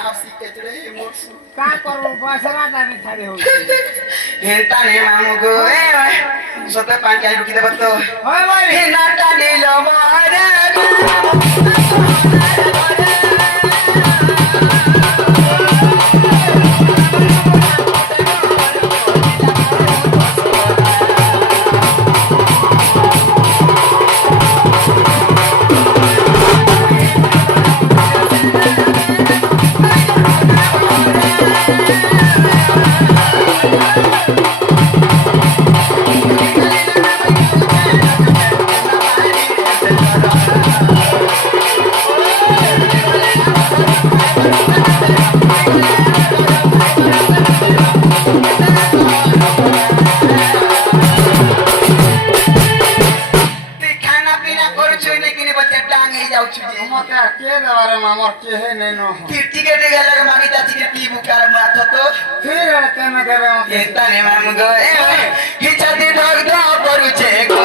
हासी केचड़े मोसु का करू बसरा जाने छाड़े हो हेता ने मामू गो ए सोते पांच रुकी दे बतो होय भाई हे नाटा नीलो मारे मका के दवारे मामर के है नेनो टिकट गेला मागिता टिकट पी बुकार माथ तो फिर तेन देबे हेता ने मामू गो ए हिचा दे दग द परुचे गो